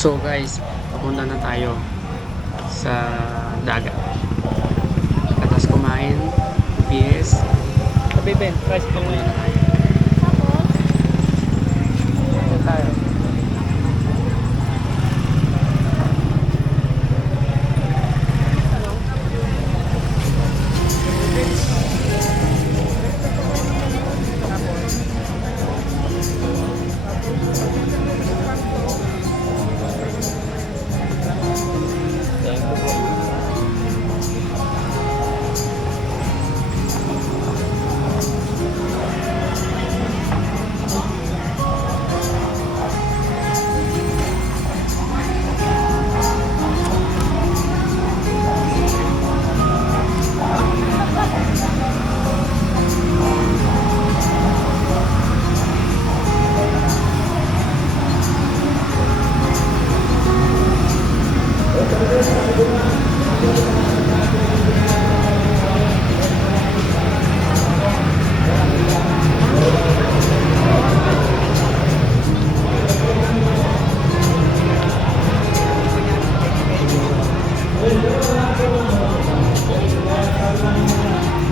So guys, papunta na tayo sa dagat. Pagkatapos kumain, PS, Sabi Ben, price po papunta ngayon. na tayo. Ano tayo?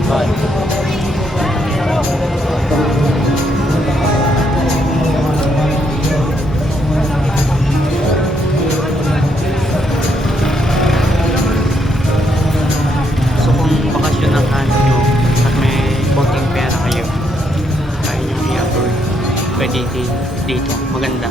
Thank you po. So kung bakasyon ang hanap nyo at may konting pera kayo, kaya nyo i-afford, pwede dito. Maganda.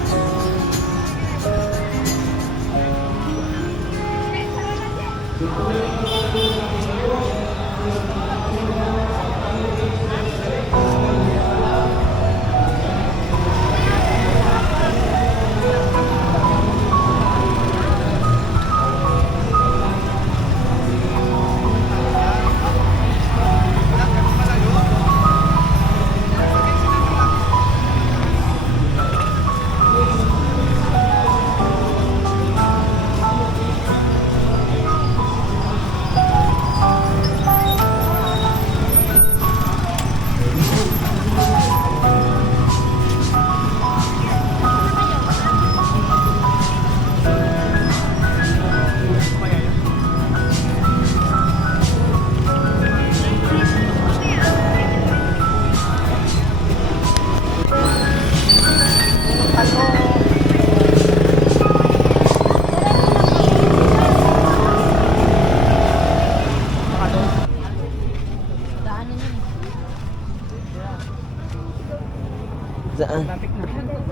Saan?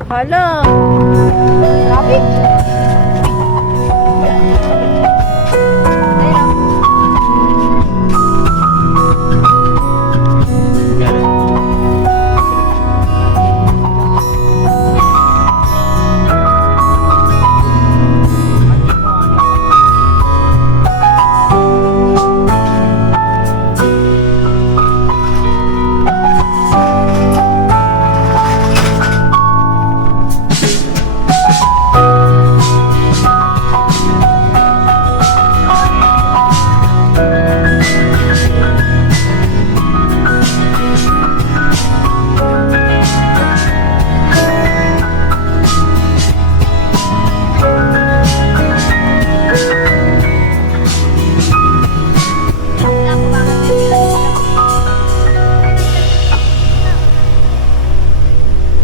Hala! Traffic? Ayun.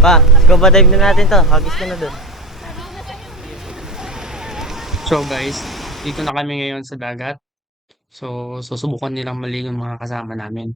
Pa, scuba dive na natin to. Hagis ka na dun. So guys, dito na kami ngayon sa dagat. So susubukan nilang maligo yung mga kasama namin.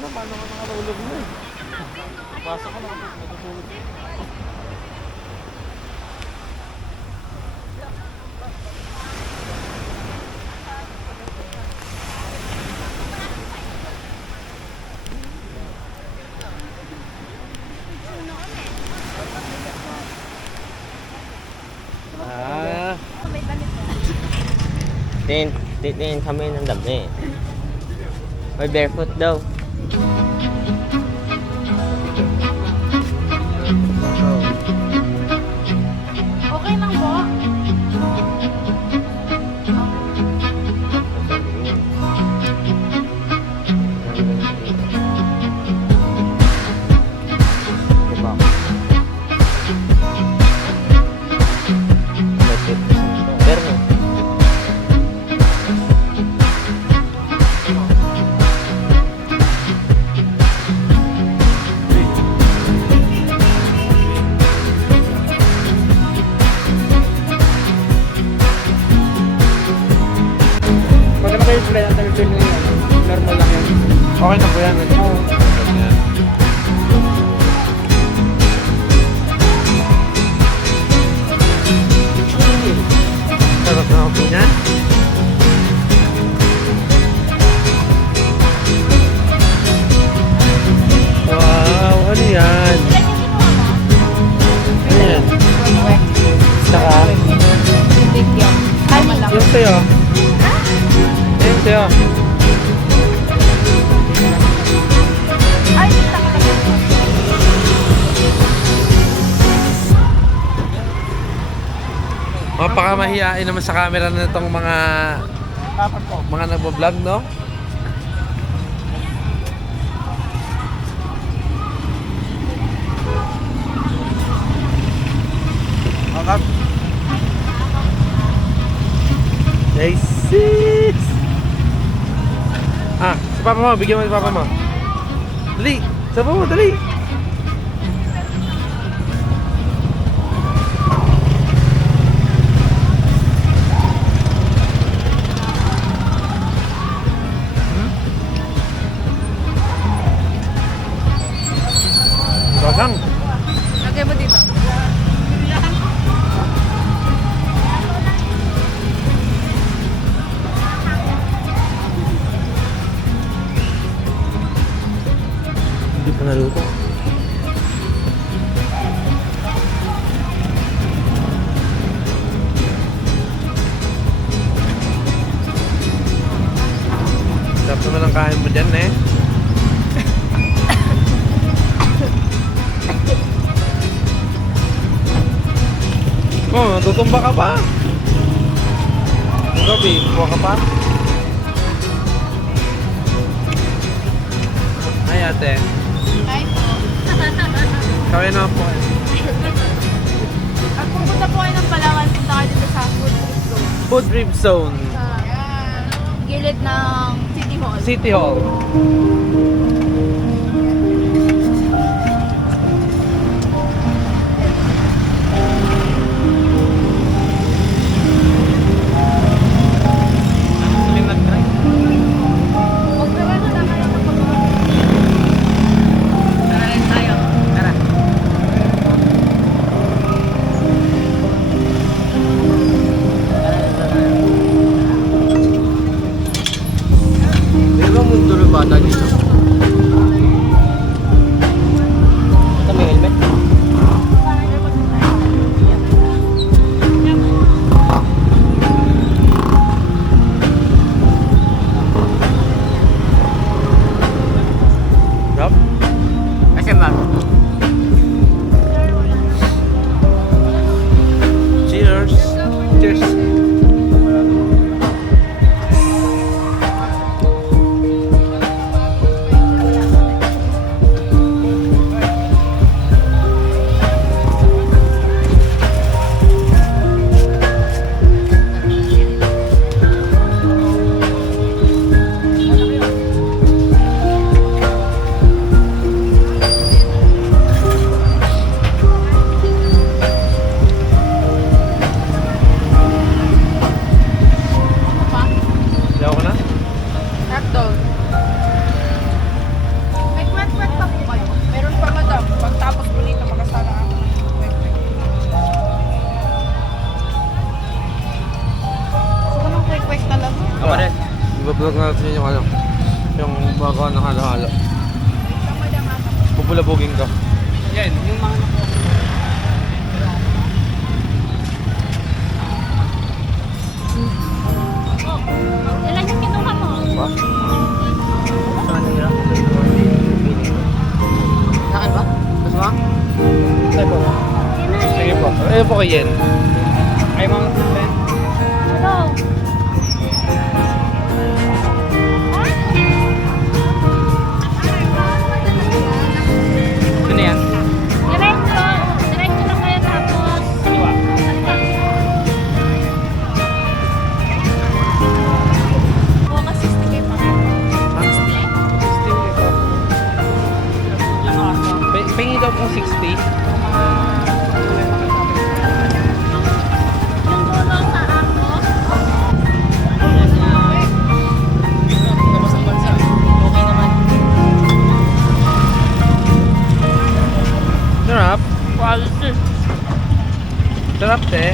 na, paano ka nakatulog mo eh? Pasok ko na, natutulog. Ah, tingin kami ng dami. May barefoot daw. Okay lang po. Diba? Pero no. Pag kayo spray ang telephone nyo yan, normal lang yan. Okay na po yan. Sarap na ako niyan. Wow, ano yan? Ano yan? Saka, Big yum. Ay, malaki. yung sa'yo. Yung sa'yo. Ay, taka lang. Mapakamahiyain naman sa camera na itong mga nagbablog, no? Akap. Nice. Ah, sa papa mo, bigyan mo sa papa mo. Dali, sa papa mo, dali. Gagang. Lagay mo dito. Hindi pa naluto. Sarap naman ang kain mo dyan, eh. Oh, natutumba ka pa. Gabi, kuha ka pa. Ay, ate. Ay, Kawin na po. At pupunta po kayo ng Palawan, punta kayo dito sa food trip zone. Food Trip Zone. Sa gilid ng City Hall. City Hall. Mag-try mo na kayo ng Tara rin tayo. Tara. Di ba mundo ng bata dito? vlog natin yung ano, yung bago ng halo-halo. Bubulabugin ko. Yan, yung mga Ilan yung kinuha mo? Ba? Saan ba? Gusto mo? Sige po. Ayun po kay Yen. Ay, mga pen. Hello. Ano yan? Diretso. Diretso lang kayo tapos. Kaliwa. Buka 60 kayo pa. 60? Pengi daw po 60. Yung dulo sa ako. Tapos ang bansa. Okay naman. Sarap. Quality. Sarap te.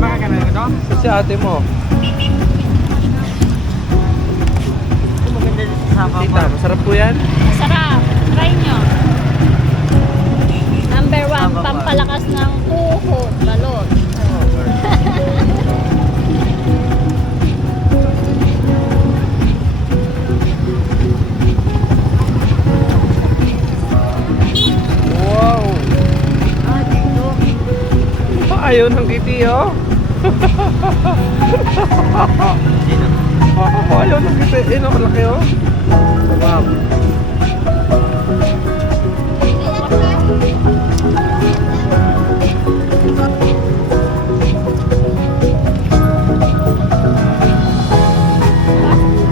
Baka ka na ito? Si ate mo. Maganda dito sa Sapa Tita, masarap po yan. Masarap. Try nyo. Number 1, pampalakas ng uhod, balot. Wow! Ayaw ng kiti, oh. Ayaw ng kiti. Eh, nakalaki, oh. Wow.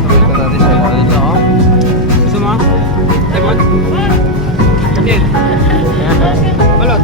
Pakita natin sa inyo nila, oh. Gusto mo? Lemon? Kapit. Balot.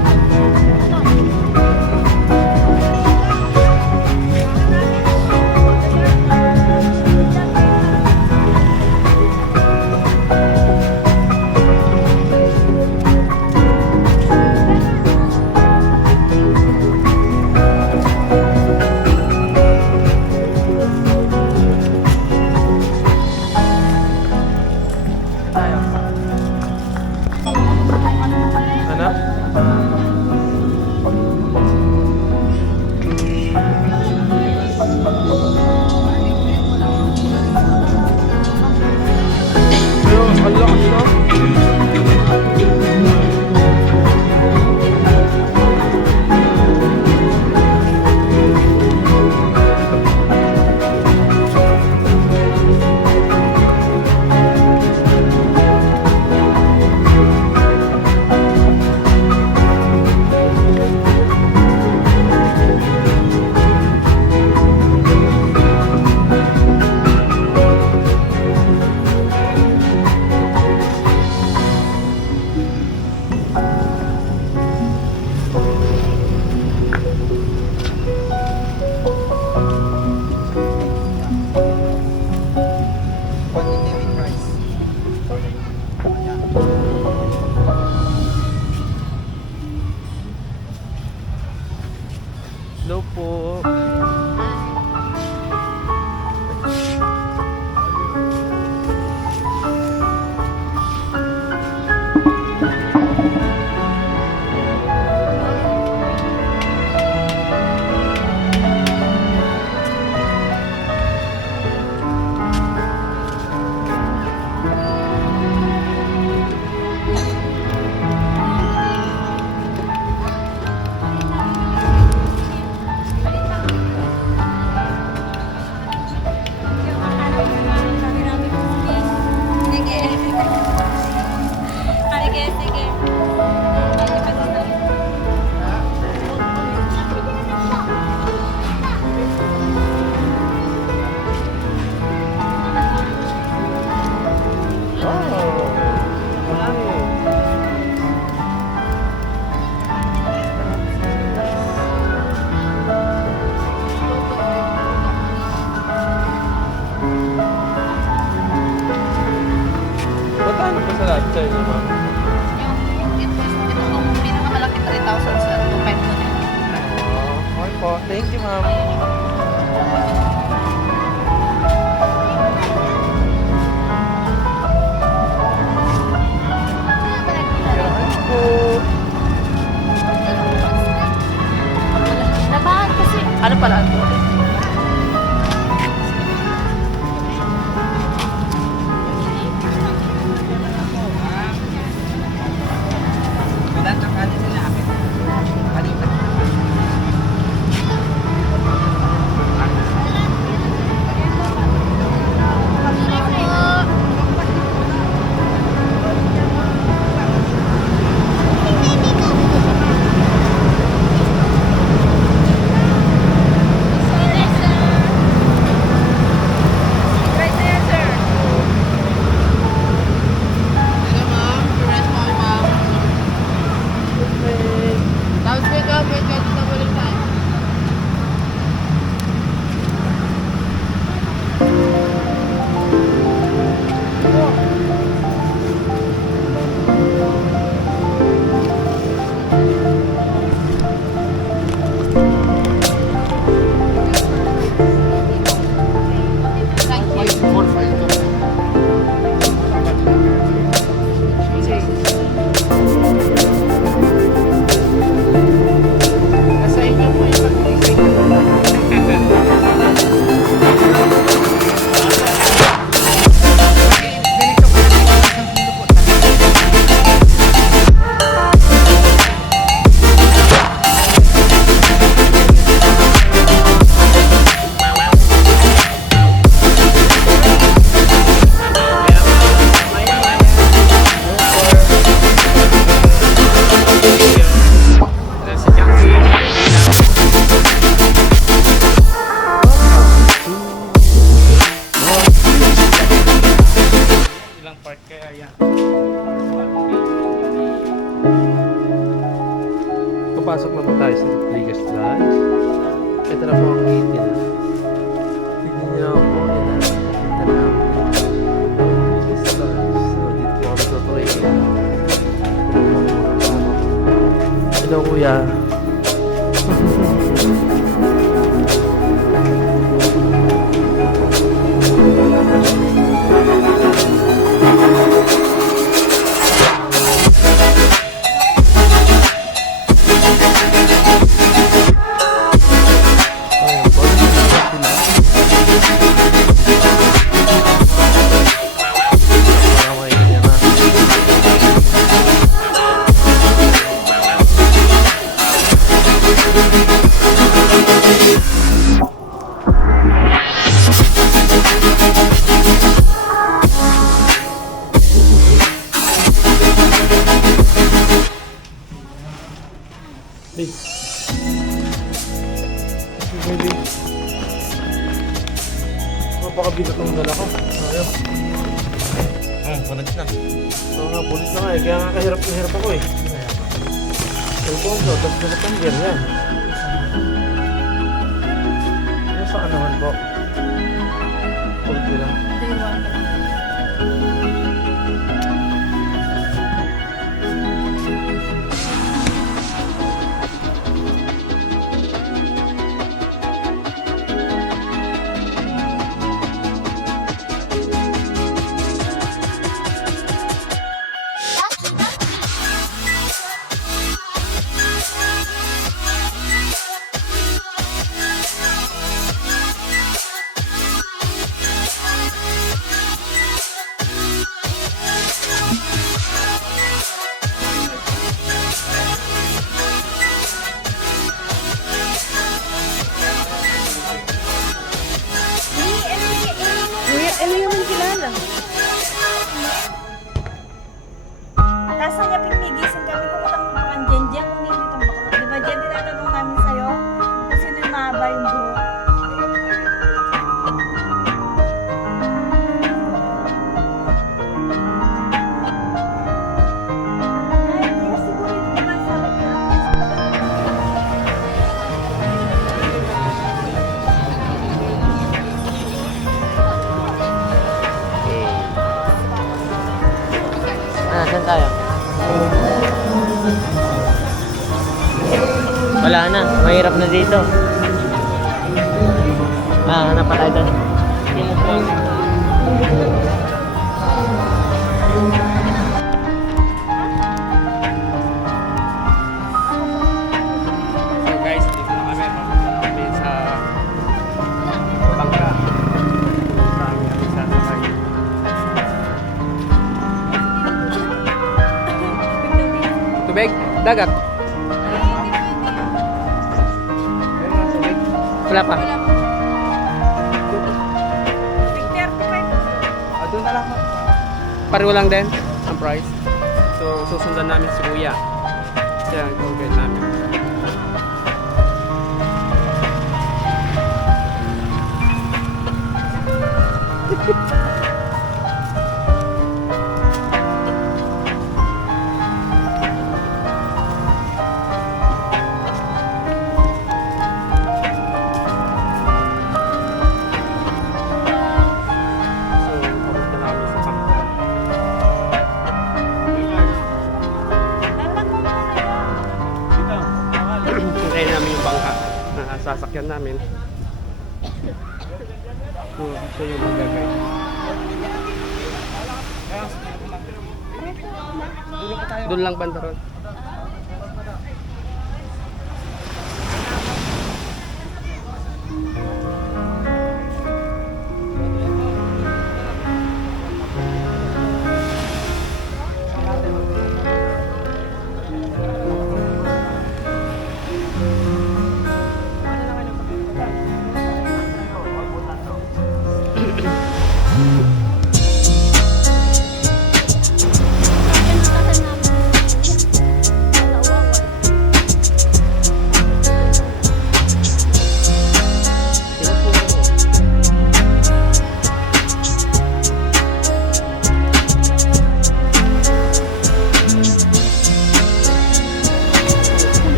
Hello po. Sige. Sige, sige. Magkano po sa lahat sa'yo, ma'am? Ito pong pinakamalaki 3,000 sa 2.5 na rin. Okay po. Thank you, ma'am. Po. Nabahan kasi. Ano pala ito? Right there, sir. Loudspeaker, wait, wait, double time. Thank you. Nasa inyo po yung pag-isip. Sa Junkie. Ilang part kaya yan? Papasok na po tayo sa Vegas Lodge. Ito na po ang gate nila. Tignan niyo po nila. Ito na ang Vegas Lodge. So, dito po kami tutuloy. Hello, kuya. Ayan po. Parang maingay na. Hey. Baby. Napakabigat ng dala ko. Ayaw. Pulit na. Oo nga, pulit na nga eh. Kaya nga kahirap na hirap ako eh. Cellphone ko, tapos nakatanggal yan. Ano saan naman po? Pulit ko lang. Day one. Tapos niya pinigising kami kung utang mo pa dyan dyan. Kung hindi itong baka. Di ba dyan tinatanong namin sa'yo kung sino yung mahaba yung buhok. Ay, kaya siguro hindi ba sabi ko. Saan tayo? Wala na, mahirap na dito. Hanap pa tayo doon. So guys, dito na kami. Papunta na kami sa bangka. Sa aming kami sasakay. Tubig? Dagat? Wala pa. Doon na lang. Pareho lang din ang price. So susundan namin si Kuya. Siya ang tour guide namin. Hintayin namin yung bangka na sasakyan namin. So, siya yung magagay. Doon lang banda ron.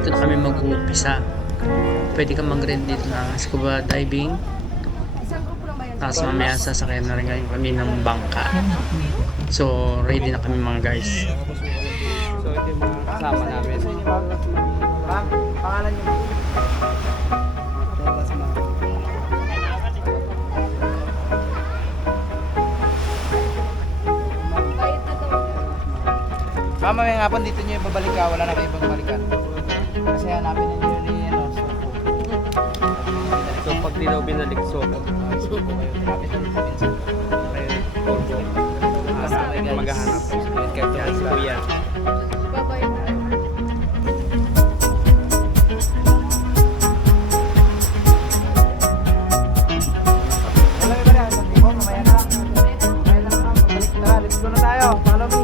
Dito na kami mag-uumpisa. Pwede kang mag-rent dito ng scuba diving. Tapos mamaya sasakyan na rin kami ng bangka. So ready na kami mga guys. So ito yung mga kasama namin. Pangalan niyo? Mamaya nga po dito nyo yung babalik ka, wala na kayo ibang balikan. Kasi hanapin ninyo ni ano, So pag di daw binalik Soko, Suko kayo. Hanapin ninyo sa pinsan. kaya Turbo, maghahanap kahit si Kuya. Wala kayo ba na? Sabi mo, mamaya na lang. Mamaya na lang. Babalik na. Let's go na tayo. Follow me.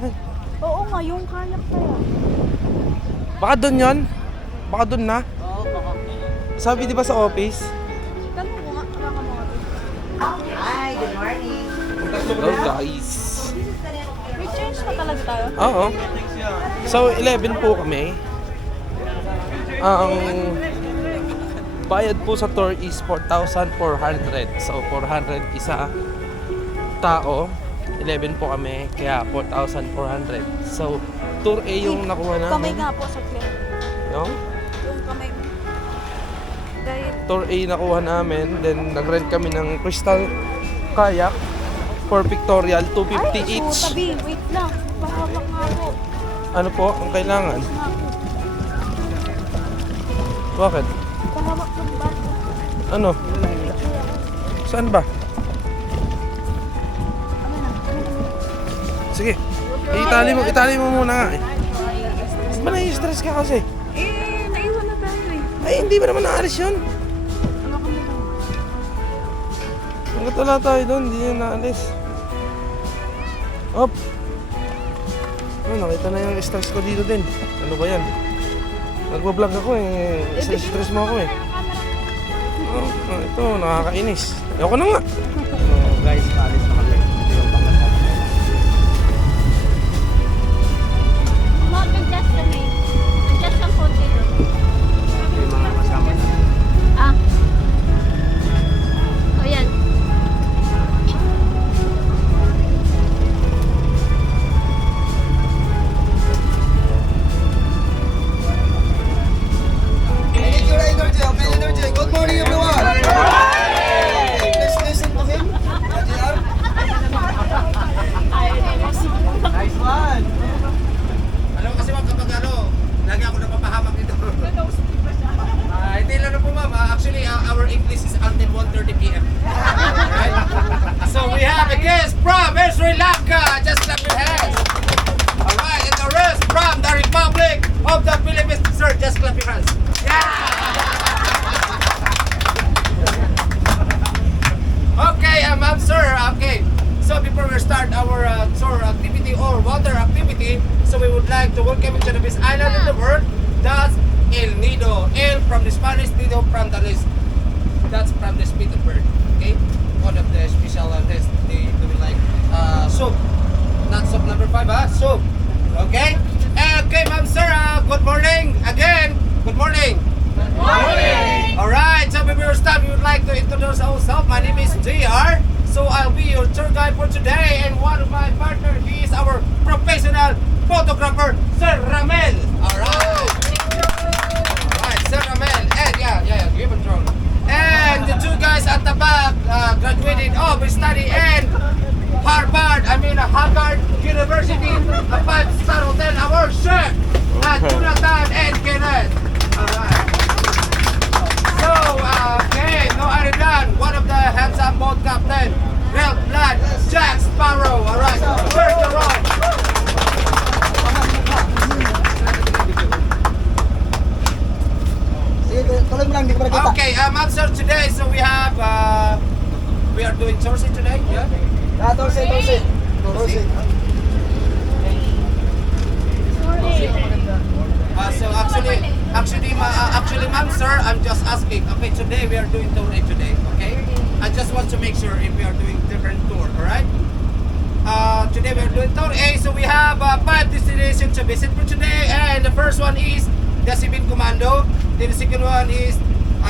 Saan? Oo nga, yung kayak tayo. Baka doon yun? Baka doon na? Sabi di ba sa office? Tanong mo nga, karaka mo nga. Hi, good morning. Hello guys. May change na talaga tayo. Oo. So 11 po kami. Ang bayad po sa tour is 4,400. So 400 isa tao. 11 po kami, kaya 4,400. So tour A yung nakuha Kamay namin. nga po sa clip. No? Yung kamay mo. Dahil, Tour A nakuha namin. Then nag-rent kami ng Crystal Kayak for pictorial, 250 ay, each. so, tabi, wait lang. Pahawak nga po. Ano po ang kailangan? Nga po. Bakit? Pahawak ng bato. Ano? Saan ba? Ano na? Sige. Itali mo muna nga eh. Ba nai-stress ka kasi? Eh, naiwan na tayo eh. Ay, hindi ba naman naalis yun? Ano ka na lang? Hanggat wala tayo doon, hindi yun naalis. Op! Oh, nakita na yung stress ko dito din. Ano ba yan? Nagbablog ako eh. Stress mo ako eh. Oh, ito, nakakainis. Ayoko na nga. So guys, paalis na kami. Ito yung bangka. Mag-adjust kami. Adjust ang konti. Ito yung mga kasama na. Ah. O yan. Good morning, everyone. Let's listen to him. Nice one. Alam mo kasi ma'am, kapag lagi ako napapahamak dito. Hindi lang na po ma'am. Actually, our English is until 1:30 p.m. Right? So we have a guest from Sri Lanka. Just clap your hands. Alright, and the rest from the Republic of the Philippines. Sir, just clap your hands. Yeah! Okay, ma'am, sir. Okay. So before we start our tour activity or water activity, so we would like to welcome you to the best island in the world. That's El Nido. El from the Spanish, Nido from the list. That's from the spit of bird. Okay. One of the special tests they do like soup. Not soup number 5, soup. Okay. Okay, ma'am, sir. Good morning again. Good morning. Alright, so before we start, we would like to introduce ourselves. My name is JR. So I'll be your tour guide for today. And one of my partners, he is our professional photographer, Sir Ramel. Alright. Alright, Sir Ramel. And yeah, give a drone. And the two guys at the back graduated of study in Harvard University, a 5-star hotel, our chef, Jonathan and Kenneth. Alright. So, okay, no other than one of the handsome boat captain, Red Blood, Jack Sparrow. Alright, where's the rod? Okay, ma'am, sir, today, so we have, we are doing Thursday today, yeah? Thursday. So actually, ma'am, sir, I'm just asking. Okay, today we are doing tour A today. Okay, I just want to make sure if we are doing different tour. All right. Today we are doing tour A, so we have 5 destinations to visit for today, and the first one is the Sibin Commando. Then the second one is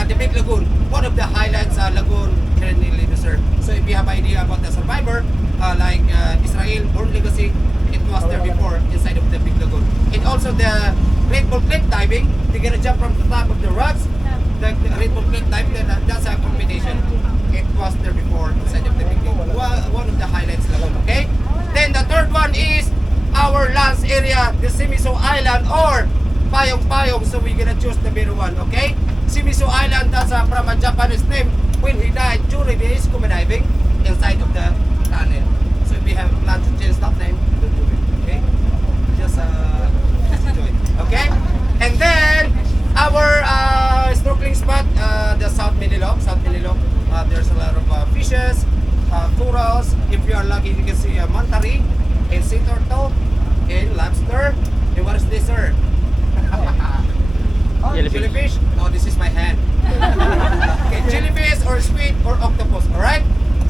the Big Lagoon. One of the highlights, Lagoon currently, sir. So if you have idea about the Survivor, like Israel, Born Legacy, it was there before inside of the Big Lagoon. And also the Red Bull cliff diving. They're gonna jump from the top of the rocks. The Red Bull cliff diving, that's a combination. It was there before inside of the Big Lagoon. One of the highlights, Lagoon. Okay. Then the third one is our last area, the Simiso Island or Payong Payong. So we're gonna choose the better one. Okay. Simiso Island, that's from a Japanese name when he died during the scuba diving inside of the tunnel. So if you have plans to change that name, don't do it. Okay. Just enjoy. Okay? And then our snorkeling spot, the South Manilok. There's a lot of fishes, corals. If you are lucky, you can see a manta ray and sea turtle. Jellyfish? Oh, this is my hand. Okay, jellyfish or squid or octopus, alright?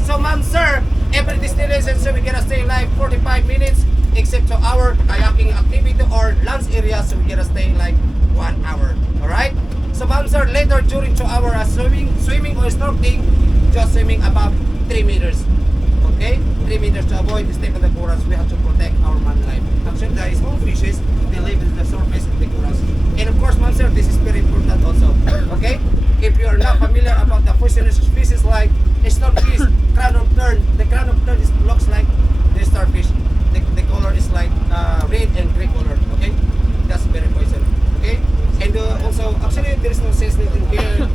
So ma'am, sir, every destination, so we're gonna stay like 45 minutes, except to our kayaking activity or lunch area, so we're gonna stay like 1 hour, alright? So ma'am, sir, later during to our swimming or snorkeling, just swimming about 3 meters. Okay? 3 meters to avoid the step of the corals, we have to protect our man life. Actually, there is small fishes, they live in the surface of the corals. And of course, ma'am, sir, this is very important also. Okay? If you are not familiar about the poisonous species like starfish, crown of tern, the crown of tern looks like the starfish. The color is like red and gray color. Okay? That's very poisonous. Okay? And also, actually, there is no sense in here.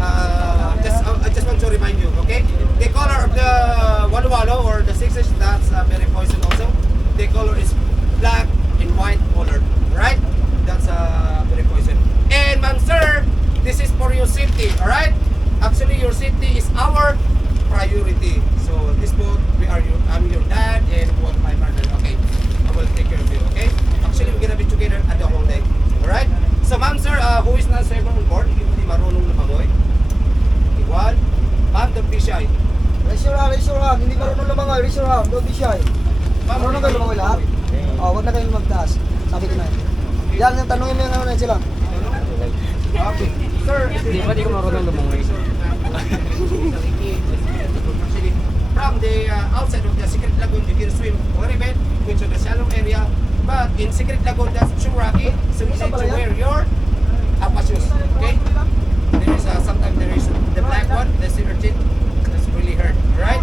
I just want to remind you, okay? The color of the walo-walo or the sixes, that's very poison also. The color is black and white color, right? That's very poison. And ma'am, sir, this is for your safety, alright? Actually, your safety is our priority. So this boat, I'm your dad and what my partner. Okay, I will take care of you. Okay? Actually, we're gonna be together at the whole day. Alright? So ma'am, sir, who is not safe on board? Hindi marunong lumangoy. Igual. Ma'am, don't be shy. Raise your hand. Hindi marunong lumangoy. Raise your hand. Don't be shy. Ma'am, Marunong kayo lumangoy lahat? Oh, huwag na kayong magtaas. Sabi ko na yun. Yan, yung tanongin mo yung ano na sila. Okay. Sir, Hindi ba di ko marunong lumangoy? from the outside of the Secret Lagoon, you can swim very well, go to the shallow area. But in Secret Lagoon, that's too rocky, so you need to wear your aqua shoes. Okay? There is sometimes there is the black one, the silver tip. That's really hurt, right?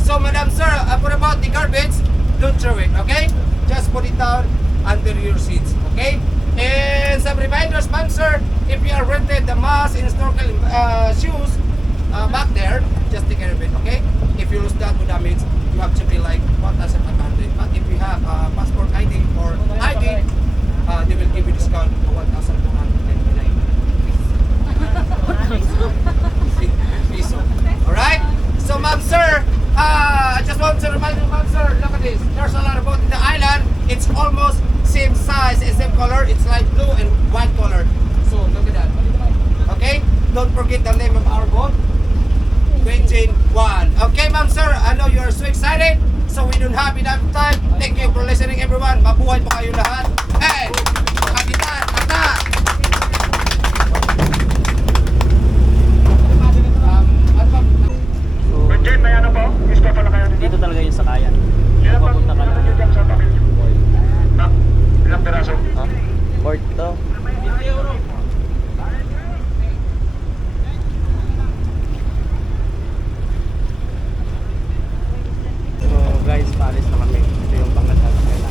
So, madam, sir, what about the garbage? Don't throw it, okay? Just put it down under your seats, okay? And some reminders, ma'am, sir, if you are rented the mask and snorkel shoes back there, just take care of it, okay? If you lose that or damage, you have to be like 1,500. But if you have passport ID or ID, they will give you discount of 1,299 peso. Alright? So, ma'am, sir, I just want to remind you, ma'am, sir, look at this. There's a lot of boat in the island. It's almost same size and same color. It's like blue and white color. So, look at that. Okay? Don't forget the name of our boat. Quentin 1. Okay, ma'am, sir, I know you are so excited. So, we don't have enough time. Thank you for listening, everyone. Mabuhay po kayo lahat. And, kapitan, kata! Dito talaga yung sakayan. Papunta ka na. Ilang peraso? Ha? Port to. So guys, paalis na kami. Ito yung pangalan namin.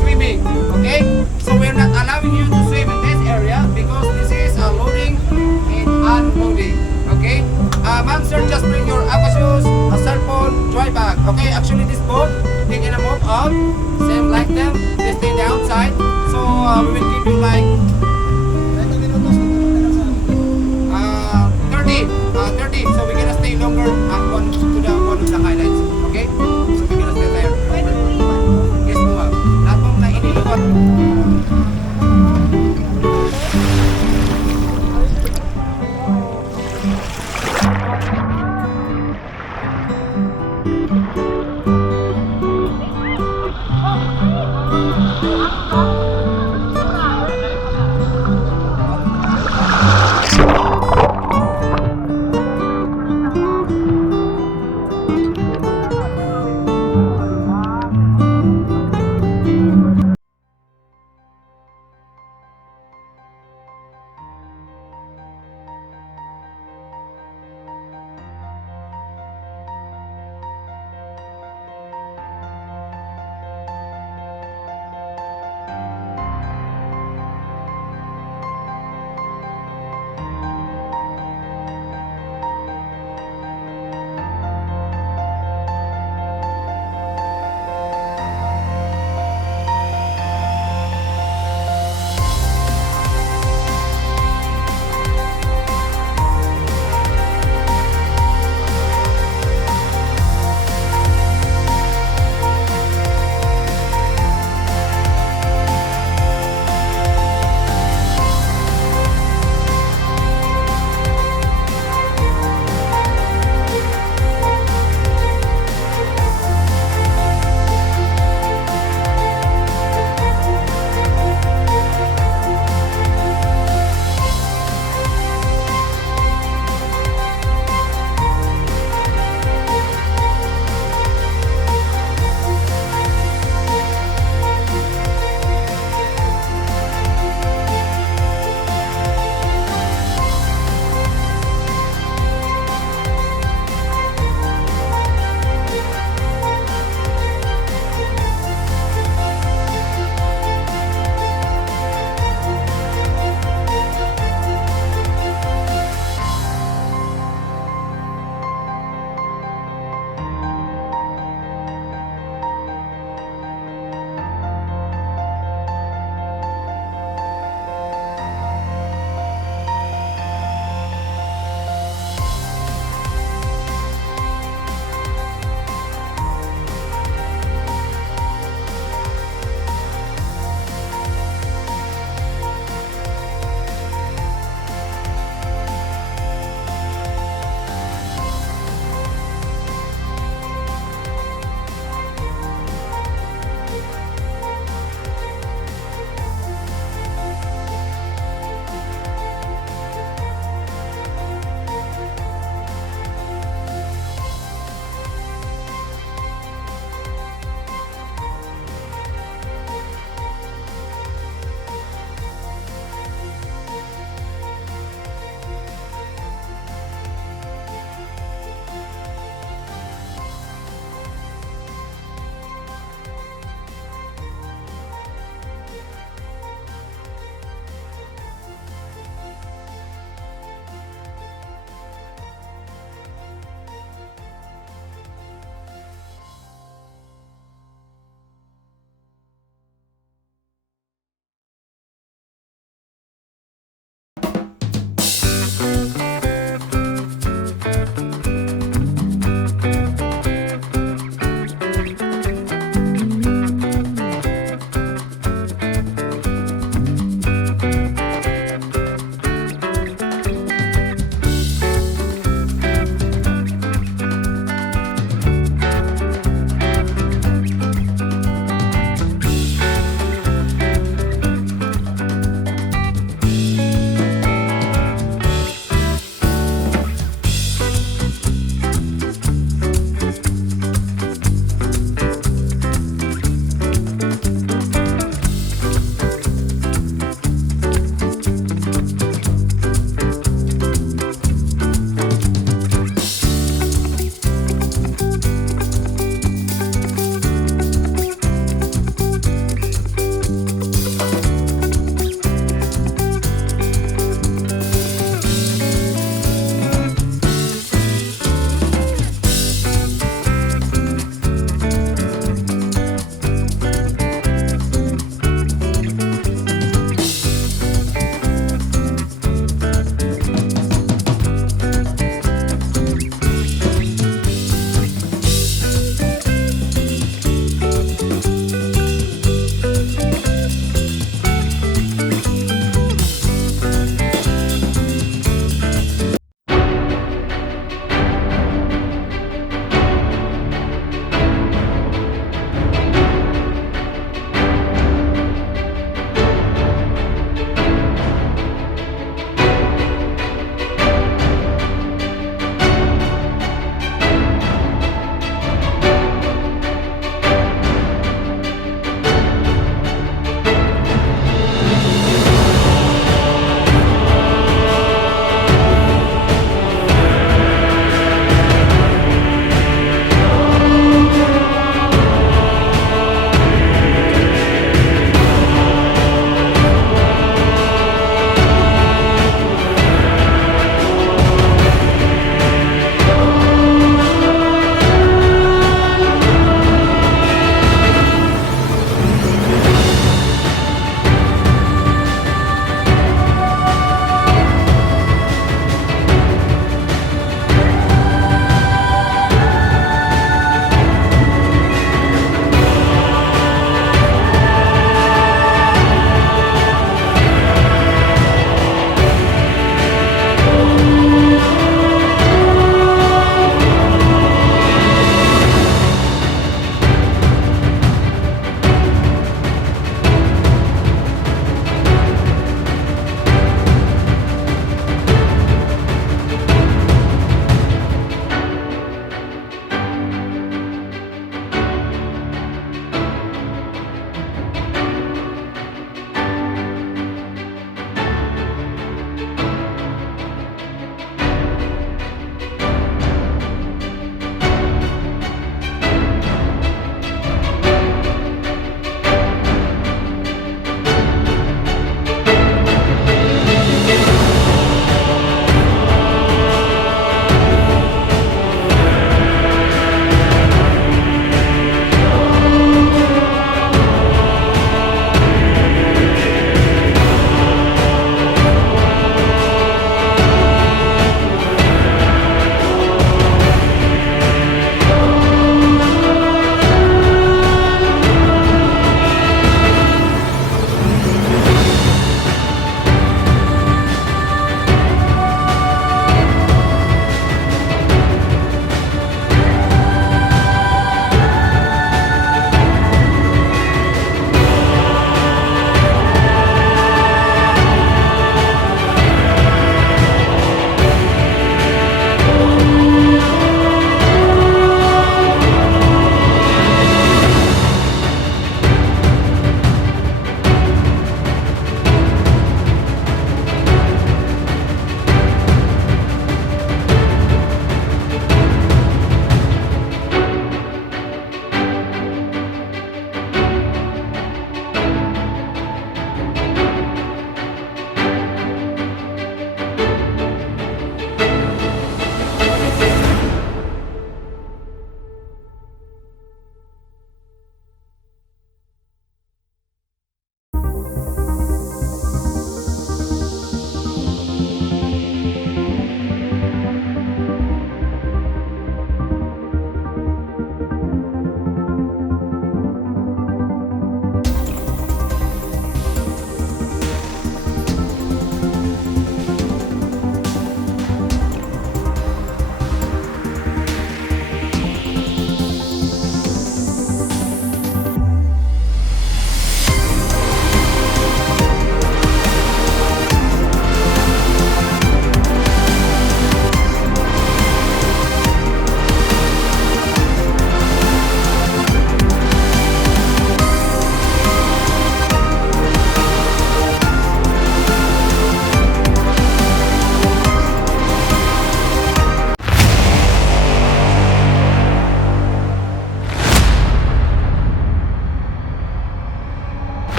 swimming. Okay? So we're not allowing you to swim in this area because this is a loading and unloading. Okay? Ma'am, sir, just bring your aqua shoes, a cell phone, dry bag. Okay? Actually, this boat, they're gonna move up, same like them. They stay the outside. So we will give you like 30. So we're gonna stay longer at one of the highlights. Okay? So we're gonna stay there. Yes, po ma'am. Lahat pong na iniluwat.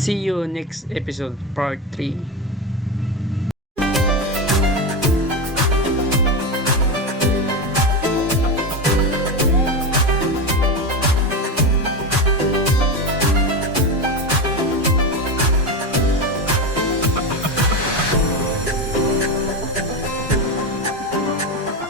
See you next episode, part 3.